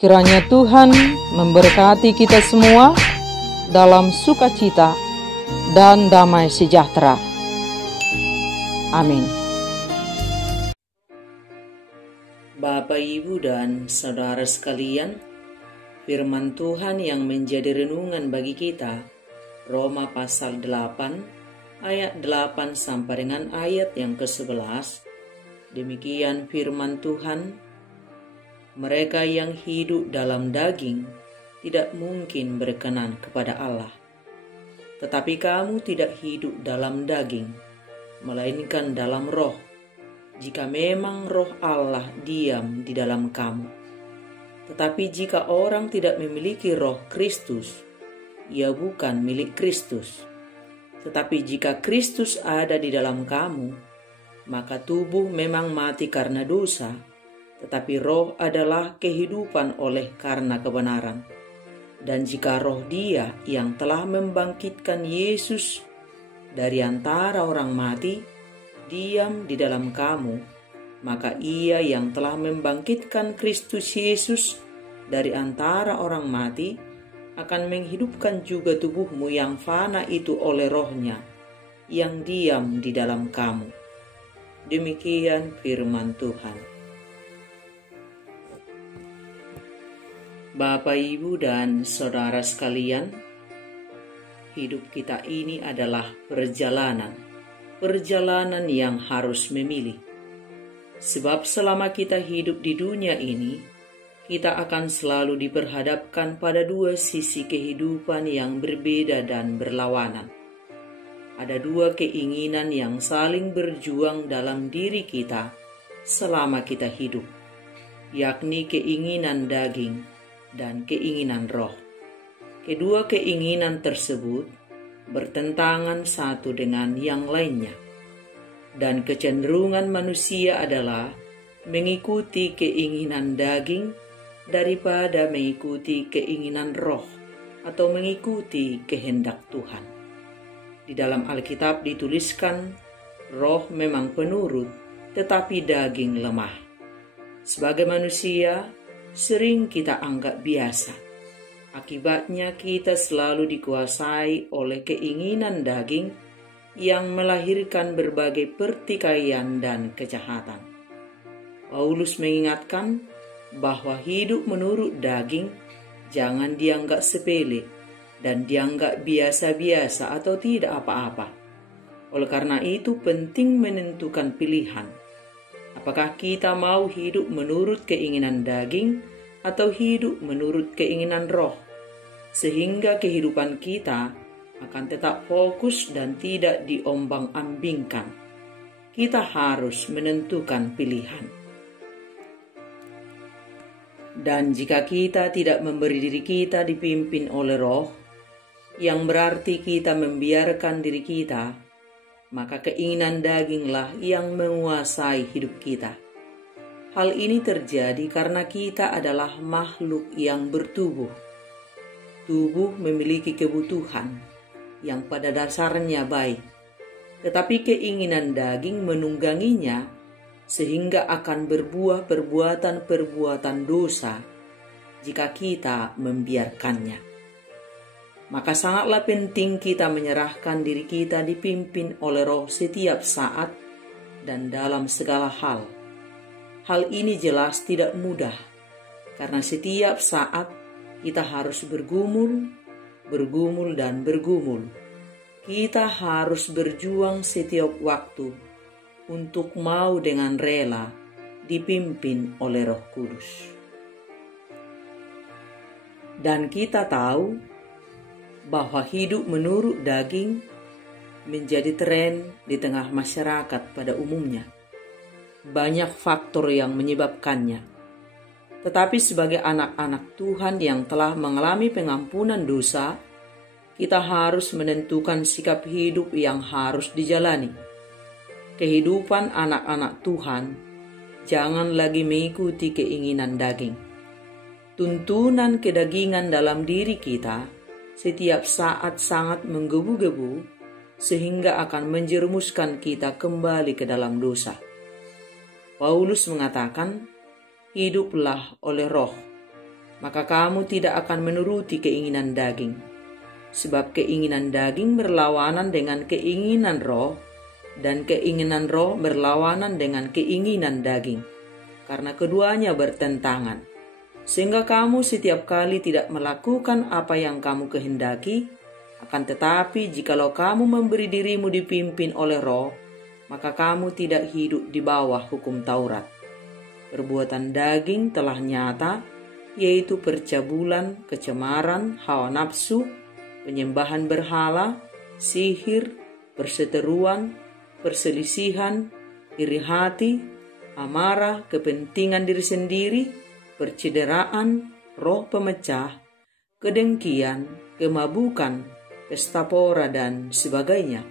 Kiranya Tuhan memberkati kita semua dalam sukacita dan damai sejahtera. Amin. Bapak, Ibu, dan saudara sekalian, firman Tuhan yang menjadi renungan bagi kita, Roma pasal 8, ayat 8 sampai dengan ayat yang ke-11. Demikian firman Tuhan, mereka yang hidup dalam daging tidak mungkin berkenan kepada Allah. Tetapi kamu tidak hidup dalam daging, melainkan dalam roh, jika memang roh Allah diam di dalam kamu. Tetapi jika orang tidak memiliki roh Kristus, ia bukan milik Kristus. Tetapi jika Kristus ada di dalam kamu, maka tubuh memang mati karena dosa, tetapi roh adalah kehidupan oleh karena kebenaran. Dan jika roh Dia yang telah membangkitkan Yesus dari antara orang mati diam di dalam kamu, maka Ia yang telah membangkitkan Kristus Yesus dari antara orang mati akan menghidupkan juga tubuhmu yang fana itu oleh roh-Nya yang diam di dalam kamu. Demikian firman Tuhan. Bapak, Ibu, dan saudara sekalian, hidup kita ini adalah perjalanan yang harus memilih. Sebab selama kita hidup di dunia ini, kita akan selalu diperhadapkan pada dua sisi kehidupan yang berbeda dan berlawanan. Ada dua keinginan yang saling berjuang dalam diri kita selama kita hidup, yakni keinginan daging dan keinginan roh. Kedua keinginan tersebut bertentangan satu dengan yang lainnya, dan kecenderungan manusia adalah mengikuti keinginan daging daripada mengikuti keinginan roh atau mengikuti kehendak Tuhan. Di dalam Alkitab dituliskan, roh memang penurut, tetapi daging lemah. Sebagai manusia, sering kita anggap biasa. Akibatnya kita selalu dikuasai oleh keinginan daging yang melahirkan berbagai pertikaian dan kejahatan. Paulus mengingatkan bahwa hidup menurut daging jangan dianggap sepele dan dianggap biasa-biasa atau tidak apa-apa. Oleh karena itu penting menentukan pilihan. Apakah kita mau hidup menurut keinginan daging atau hidup menurut keinginan roh, sehingga kehidupan kita akan tetap fokus dan tidak diombang-ambingkan. Kita harus menentukan pilihan. Dan jika kita tidak memberi diri kita dipimpin oleh roh, yang berarti kita membiarkan diri kita, maka keinginan daginglah yang menguasai hidup kita. Hal ini terjadi karena kita adalah makhluk yang bertubuh. Tubuh memiliki kebutuhan yang pada dasarnya baik, tetapi keinginan daging menungganginya sehingga akan berbuah perbuatan-perbuatan dosa jika kita membiarkannya. Maka sangatlah penting kita menyerahkan diri kita dipimpin oleh roh setiap saat dan dalam segala hal. Hal ini jelas tidak mudah, karena setiap saat kita harus bergumul, dan bergumul. Kita harus berjuang setiap waktu untuk mau dengan rela dipimpin oleh Roh Kudus. Dan kita tahu bahwa hidup menurut daging menjadi tren di tengah masyarakat pada umumnya. Banyak faktor yang menyebabkannya. Tetapi sebagai anak-anak Tuhan yang telah mengalami pengampunan dosa, kita harus menentukan sikap hidup yang harus dijalani. Kehidupan anak-anak Tuhan jangan lagi mengikuti keinginan daging. Tuntunan kedagingan dalam diri kita setiap saat sangat menggebu-gebu sehingga akan menjerumuskan kita kembali ke dalam dosa. Paulus mengatakan, hiduplah oleh roh, maka kamu tidak akan menuruti keinginan daging. Sebab keinginan daging berlawanan dengan keinginan roh, dan keinginan roh berlawanan dengan keinginan daging, karena keduanya bertentangan. Sehingga kamu setiap kali tidak melakukan apa yang kamu kehendaki. Akan tetapi jikalau kamu memberi dirimu dipimpin oleh roh, maka kamu tidak hidup di bawah hukum Taurat. Perbuatan daging telah nyata, yaitu percabulan, kecemaran, hawa nafsu, penyembahan berhala, sihir, perseteruan, perselisihan, iri hati, amarah, kepentingan diri sendiri, percederaan, roh pemecah, kedengkian, kemabukan, pesta pora, dan sebagainya.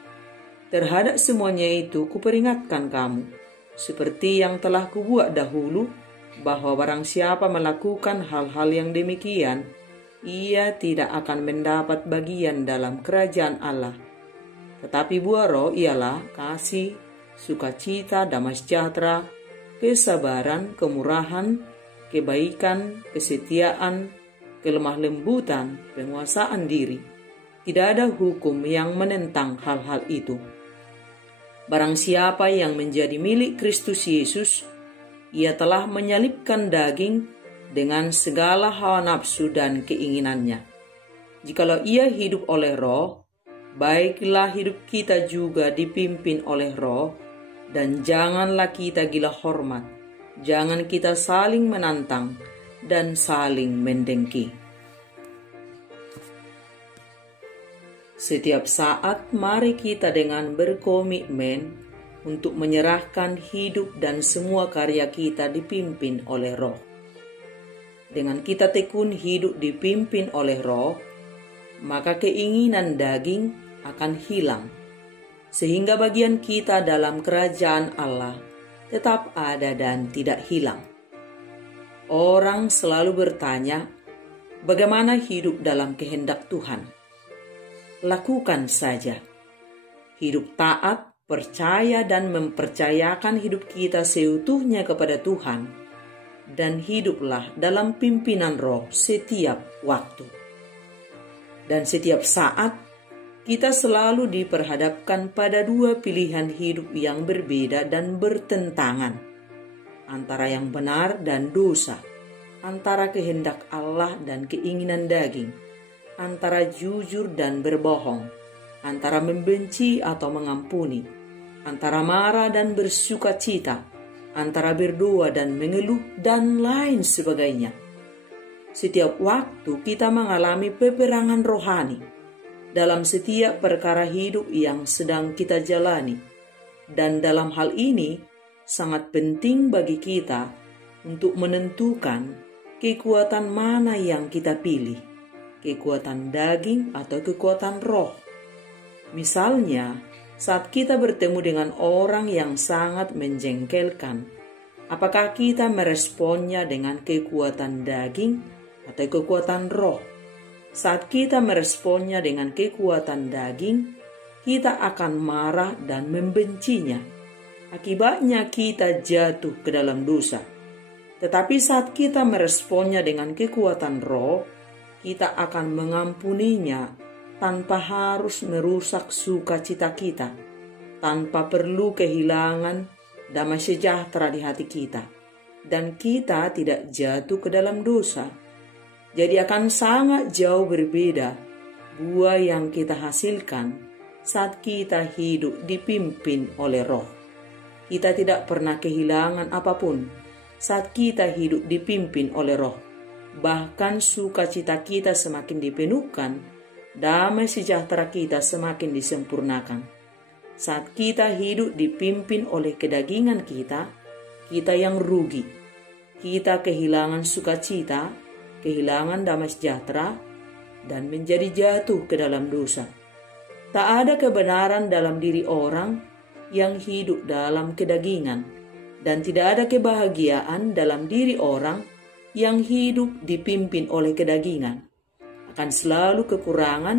Terhadap semuanya itu kuperingatkan kamu, seperti yang telah kubuat dahulu, bahwa barang siapa melakukan hal-hal yang demikian, ia tidak akan mendapat bagian dalam kerajaan Allah. Tetapi buah roh ialah kasih, sukacita, damai sejahtera, kesabaran, kemurahan, kebaikan, kesetiaan, kelemah lembutan, penguasaan diri. Tidak ada hukum yang menentang hal-hal itu. Barang siapa yang menjadi milik Kristus Yesus, ia telah menyalibkan daging dengan segala hawa nafsu dan keinginannya. Jikalau ia hidup oleh roh, baiklah hidup kita juga dipimpin oleh roh, dan janganlah kita gila hormat, jangan kita saling menantang dan saling mendengki. Setiap saat mari kita dengan berkomitmen untuk menyerahkan hidup dan semua karya kita dipimpin oleh roh. Dengan kita tekun hidup dipimpin oleh roh, maka keinginan daging akan hilang, sehingga bagian kita dalam kerajaan Allah tetap ada dan tidak hilang. Orang selalu bertanya, bagaimana hidup dalam kehendak Tuhan? Lakukan saja. Hidup taat, percaya dan mempercayakan hidup kita seutuhnya kepada Tuhan, dan hiduplah dalam pimpinan roh setiap waktu. Dan setiap saat, kita selalu diperhadapkan pada dua pilihan hidup yang berbeda dan bertentangan, antara yang benar dan dosa, antara kehendak Allah dan keinginan daging, antara jujur dan berbohong, antara membenci atau mengampuni, antara marah dan bersukacita, antara berdoa dan mengeluh, dan lain sebagainya. Setiap waktu kita mengalami peperangan rohani dalam setiap perkara hidup yang sedang kita jalani, dan dalam hal ini sangat penting bagi kita untuk menentukan kekuatan mana yang kita pilih, kekuatan daging atau kekuatan roh. Misalnya, saat kita bertemu dengan orang yang sangat menjengkelkan, apakah kita meresponnya dengan kekuatan daging atau kekuatan roh? Saat kita meresponnya dengan kekuatan daging, kita akan marah dan membencinya. Akibatnya kita jatuh ke dalam dosa. Tetapi saat kita meresponnya dengan kekuatan roh, kita akan mengampuninya tanpa harus merusak sukacita kita, tanpa perlu kehilangan damai sejahtera di hati kita, dan kita tidak jatuh ke dalam dosa. Jadi akan sangat jauh berbeda buah yang kita hasilkan saat kita hidup dipimpin oleh roh. Kita tidak pernah kehilangan apapun saat kita hidup dipimpin oleh roh. Bahkan sukacita kita semakin dipenuhkan, damai sejahtera kita semakin disempurnakan. Saat kita hidup dipimpin oleh kedagingan kita yang rugi. Kita kehilangan sukacita, kehilangan damai sejahtera, dan menjadi jatuh ke dalam dosa. Tak ada kebenaran dalam diri orang yang hidup dalam kedagingan, dan tidak ada kebahagiaan dalam diri orang yang hidup dipimpin oleh kedagingan. Akan selalu kekurangan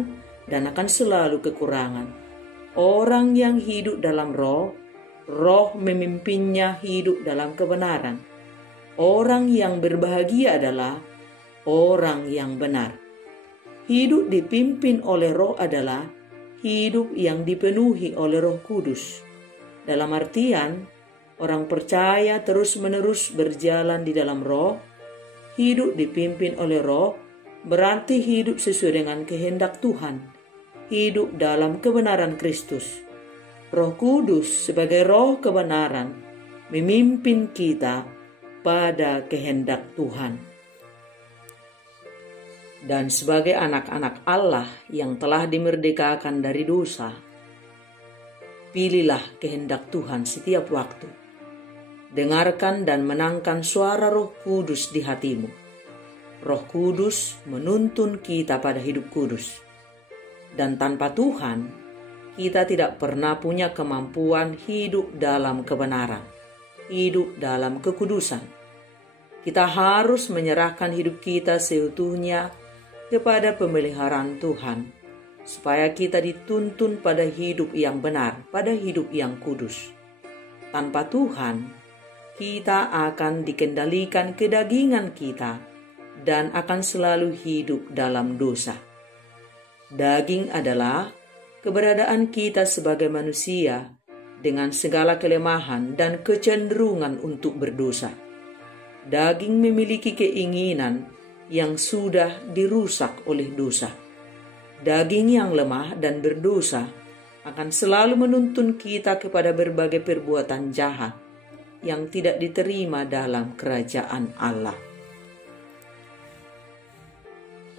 dan akan selalu kekurangan. Orang yang hidup dalam roh, roh memimpinnya hidup dalam kebenaran. Orang yang berbahagia adalah orang yang benar. Hidup dipimpin oleh Roh adalah hidup yang dipenuhi oleh Roh Kudus. Dalam artian, orang percaya terus-menerus berjalan di dalam Roh. Hidup dipimpin oleh Roh berarti hidup sesuai dengan kehendak Tuhan, hidup dalam kebenaran Kristus. Roh Kudus sebagai Roh kebenaran memimpin kita pada kehendak Tuhan. Dan sebagai anak-anak Allah yang telah dimerdekakan dari dosa, pilihlah kehendak Tuhan setiap waktu. Dengarkan dan menangkan suara Roh Kudus di hatimu. Roh Kudus menuntun kita pada hidup kudus. Dan tanpa Tuhan, kita tidak pernah punya kemampuan hidup dalam kebenaran, hidup dalam kekudusan. Kita harus menyerahkan hidup kita seutuhnya kepada pemeliharaan Tuhan, supaya kita dituntun pada hidup yang benar, pada hidup yang kudus. Tanpa Tuhan, kita akan dikendalikan kedagingan kita dan akan selalu hidup dalam dosa. Daging adalah keberadaan kita sebagai manusia dengan segala kelemahan dan kecenderungan untuk berdosa. Daging memiliki keinginan yang sudah dirusak oleh dosa. Daging yang lemah dan berdosa akan selalu menuntun kita kepada berbagai perbuatan jahat yang tidak diterima dalam kerajaan Allah.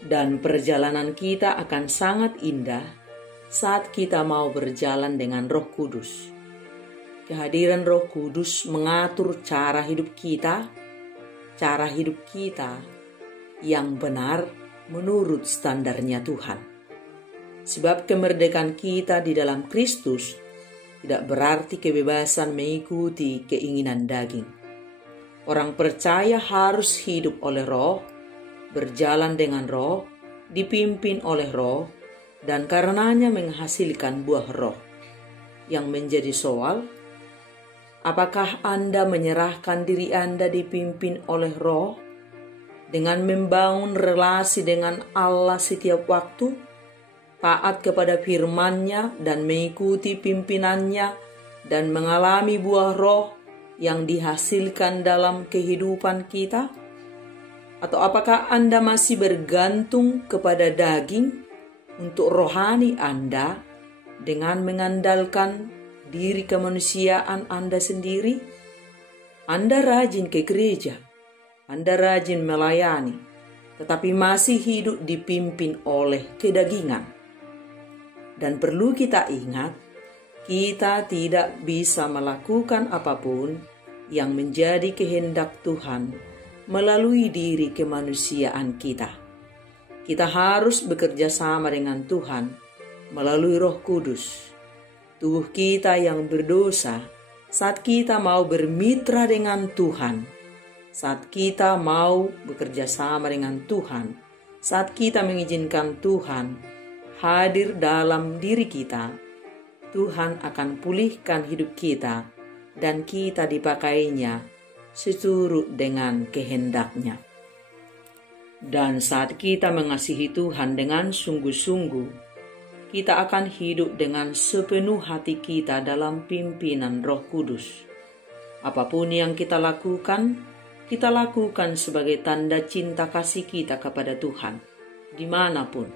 Dan perjalanan kita akan sangat indah saat kita mau berjalan dengan Roh Kudus. Kehadiran Roh Kudus mengatur cara hidup kita yang benar menurut standarnya Tuhan. Sebab kemerdekaan kita di dalam Kristus tidak berarti kebebasan mengikuti keinginan daging. Orang percaya harus hidup oleh Roh, berjalan dengan Roh, dipimpin oleh Roh, dan karenanya menghasilkan buah Roh. Yang menjadi soal, apakah Anda menyerahkan diri Anda dipimpin oleh Roh dengan membangun relasi dengan Allah setiap waktu, taat kepada firman-Nya dan mengikuti pimpinannya dan mengalami buah Roh yang dihasilkan dalam kehidupan kita? Atau apakah Anda masih bergantung kepada daging untuk rohani Anda dengan mengandalkan diri kemanusiaan Anda sendiri? Anda rajin ke gereja, Anda rajin melayani, tetapi masih hidup dipimpin oleh kedagingan. Dan perlu kita ingat, kita tidak bisa melakukan apapun yang menjadi kehendak Tuhan melalui diri kemanusiaan kita. Kita harus bekerja sama dengan Tuhan melalui Roh Kudus. Tubuh kita yang berdosa, saat kita mau bermitra dengan Tuhan, saat kita mau bekerja sama dengan Tuhan, saat kita mengizinkan Tuhan hadir dalam diri kita, Tuhan akan pulihkan hidup kita dan kita dipakainya seturut dengan kehendak-Nya. Dan saat kita mengasihi Tuhan dengan sungguh-sungguh, kita akan hidup dengan sepenuh hati kita dalam pimpinan Roh Kudus. Apapun yang kita lakukan sebagai tanda cinta kasih kita kepada Tuhan, dimanapun,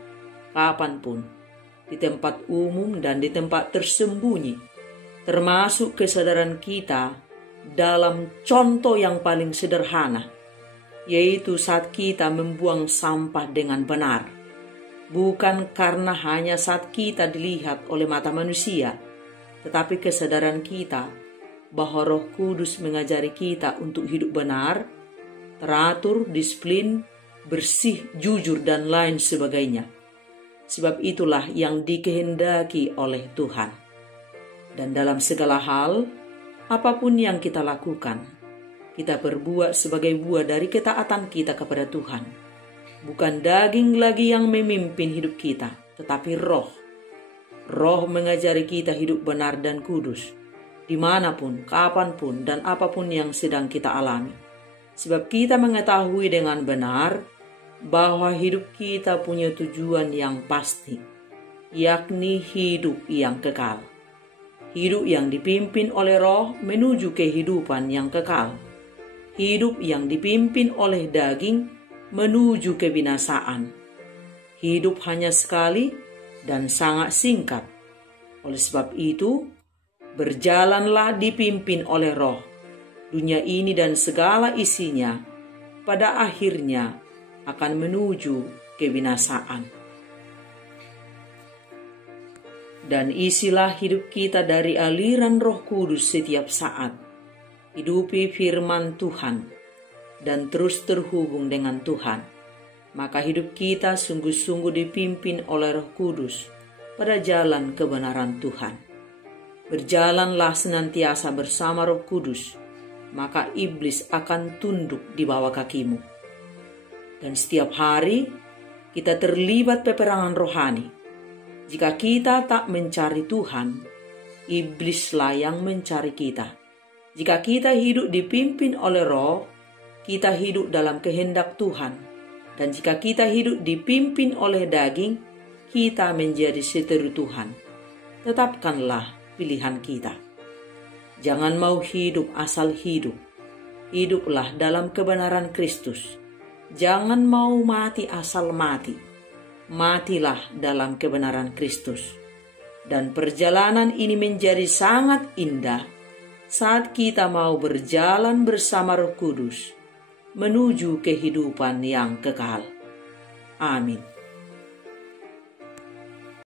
kapanpun, di tempat umum dan di tempat tersembunyi, termasuk kesadaran kita dalam contoh yang paling sederhana, yaitu saat kita membuang sampah dengan benar, bukan karena hanya saat kita dilihat oleh mata manusia, tetapi kesadaran kita bahwa Roh Kudus mengajari kita untuk hidup benar, teratur, disiplin, bersih, jujur, dan lain sebagainya. Sebab itulah yang dikehendaki oleh Tuhan. Dan dalam segala hal, apapun yang kita lakukan, kita berbuat sebagai buah dari ketaatan kita kepada Tuhan. Bukan daging lagi yang memimpin hidup kita, tetapi Roh. Roh mengajari kita hidup benar dan kudus, dimanapun, kapanpun, dan apapun yang sedang kita alami. Sebab kita mengetahui dengan benar bahwa hidup kita punya tujuan yang pasti, yakni hidup yang kekal. Hidup yang dipimpin oleh Roh menuju kehidupan yang kekal. Hidup yang dipimpin oleh daging menuju kebinasaan. Hidup hanya sekali dan sangat singkat. Oleh sebab itu, berjalanlah dipimpin oleh Roh. Dunia ini dan segala isinya pada akhirnya akan menuju kebinasaan. Dan isilah hidup kita dari aliran Roh Kudus setiap saat. Hidupi firman Tuhan dan terus terhubung dengan Tuhan. Maka hidup kita sungguh-sungguh dipimpin oleh Roh Kudus pada jalan kebenaran Tuhan. Berjalanlah senantiasa bersama Roh Kudus, maka iblis akan tunduk di bawah kakimu. Dan setiap hari kita terlibat peperangan rohani. Jika kita tak mencari Tuhan, iblislah yang mencari kita. Jika kita hidup dipimpin oleh Roh, kita hidup dalam kehendak Tuhan. Dan jika kita hidup dipimpin oleh daging, kita menjadi seteru Tuhan. Tetapkanlah pilihan kita. Jangan mau hidup asal hidup. Hiduplah dalam kebenaran Kristus. Jangan mau mati asal mati. Matilah dalam kebenaran Kristus. Dan perjalanan ini menjadi sangat indah saat kita mau berjalan bersama Roh Kudus menuju kehidupan yang kekal. Amin.